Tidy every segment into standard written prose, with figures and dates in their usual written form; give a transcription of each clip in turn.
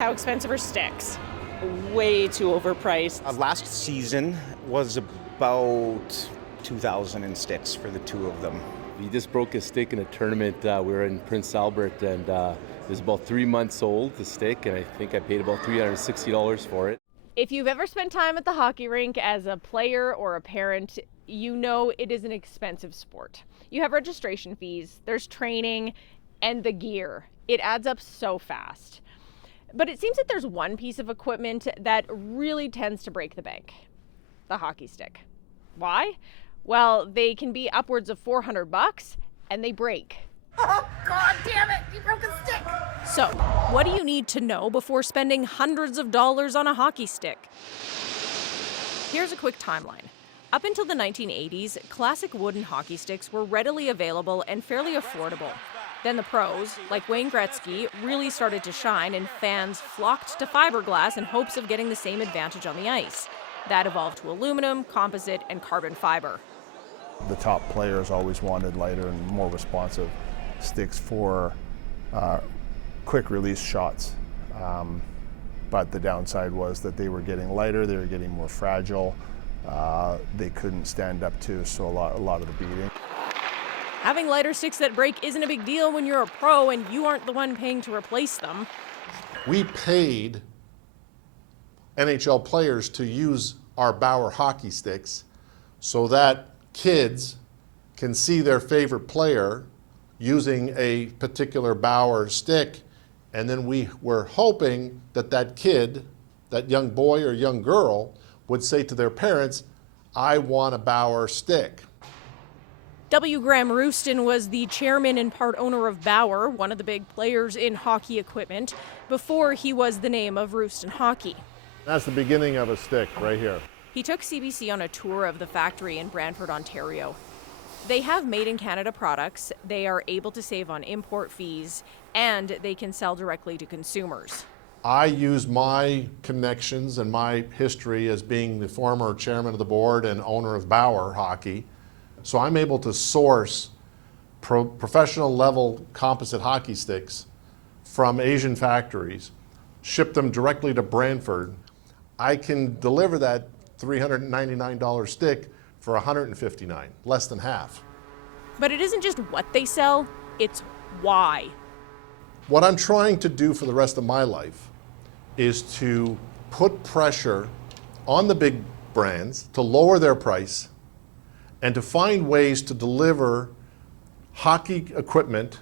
How expensive are sticks? Way too overpriced. Last season was about 2,000 in sticks for the two of them. He just broke a stick in a tournament. We were in Prince Albert, and it was about 3 months old, the stick, and I think I paid about $360 for it. If you've ever spent time at the hockey rink as a player or a parent, you know it is an expensive sport. You have registration fees, there's training, and the gear. It adds up so fast. But it seems that there's one piece of equipment that really tends to break the bank: the hockey stick. Why? Well, they can be upwards of $400 and they break. Oh, God damn it! You broke a stick! So, what do you need to know before spending hundreds of dollars on a hockey stick? Here's a quick timeline. Up until the 1980s, classic wooden hockey sticks were readily available and fairly affordable. Then the pros, like Wayne Gretzky, really started to shine, and fans flocked to fiberglass in hopes of getting the same advantage on the ice. That evolved to aluminum, composite, and carbon fiber. The top players always wanted lighter and more responsive sticks for quick release shots. But the downside was that they were getting lighter, they were getting more fragile, they couldn't stand up to so a lot of the beating. Having lighter sticks that break isn't a big deal when you're a pro and you aren't the one paying to replace them. We paid NHL players to use our Bauer hockey sticks so that kids can see their favorite player using a particular Bauer stick, and then we were hoping that that kid, that young boy or young girl, would say to their parents, "I want a Bauer stick." W. Graham Rouston was the chairman and part owner of Bauer, one of the big players in hockey equipment, before he was the name of Rouston Hockey. That's the beginning of a stick right here. He took CBC on a tour of the factory in Brantford, Ontario. They have made-in-Canada products, they are able to save on import fees, and they can sell directly to consumers. I use my connections and my history as being the former chairman of the board and owner of Bauer Hockey. So I'm able to source professional level composite hockey sticks from Asian factories, ship them directly to Brantford. I can deliver that $399 stick for $159, less than half. But it isn't just what they sell, it's why. What I'm trying to do for the rest of my life is to put pressure on the big brands to lower their price and to find ways to deliver hockey equipment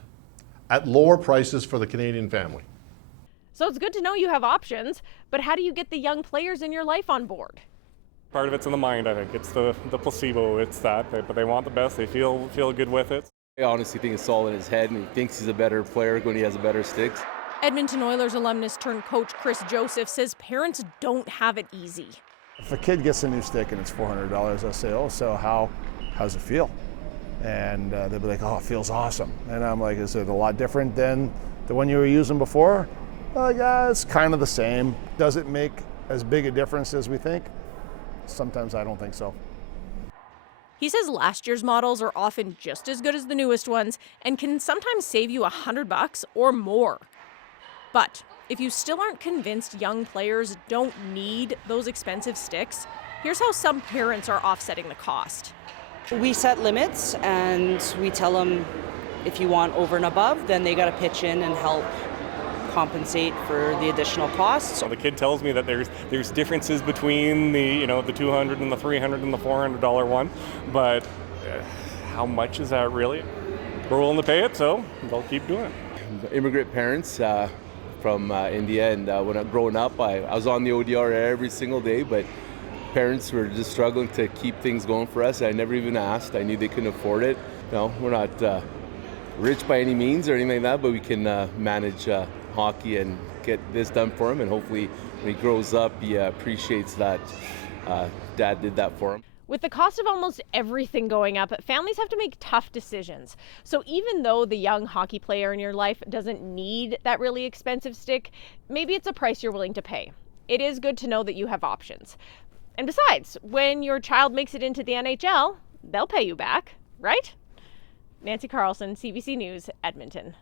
at lower prices for the Canadian family. So it's good to know you have options, but how do you get the young players in your life on board? Part of it's in the mind, I think. It's the placebo, it's that. But they want the best, they feel good with it. I honestly think it's all in his head, and he thinks he's a better player when he has a better sticks. Edmonton Oilers alumnus turned coach Chris Joseph says parents don't have it easy. If a kid gets a new stick and it's $400, I'll say, "Oh, so how's it feel?" And they'll be like, "Oh, it feels awesome." And I'm like, "Is it a lot different than the one you were using before?" Yeah, it's kind of the same. Does it make as big a difference as we think? Sometimes I don't think so. He says last year's models are often just as good as the newest ones and can sometimes save you $100 or more. But if you still aren't convinced young players don't need those expensive sticks, here's how some parents are offsetting the cost. We set limits and we tell them if you want over and above, then they got to pitch in and help compensate for the additional costs. So the kid tells me that there's differences between the the $200 and the $300 and the $400 one, but how much is that really? We're willing to pay it, so they'll keep doing it. Immigrant parents from India, and when I was growing up, I was on the ODR every single day, but parents were just struggling to keep things going for us. I never even asked. I knew they couldn't afford it. We're not rich by any means or anything like that, but we can manage hockey and get this done for him, and hopefully when he grows up he appreciates that dad did that for him. With the cost of almost everything going up, families have to make tough decisions. So even though the young hockey player in your life doesn't need that really expensive stick, maybe it's a price you're willing to pay. It is good to know that you have options. And besides, when your child makes it into the NHL, they'll pay you back, right? Nancy Carlson, CBC News, Edmonton.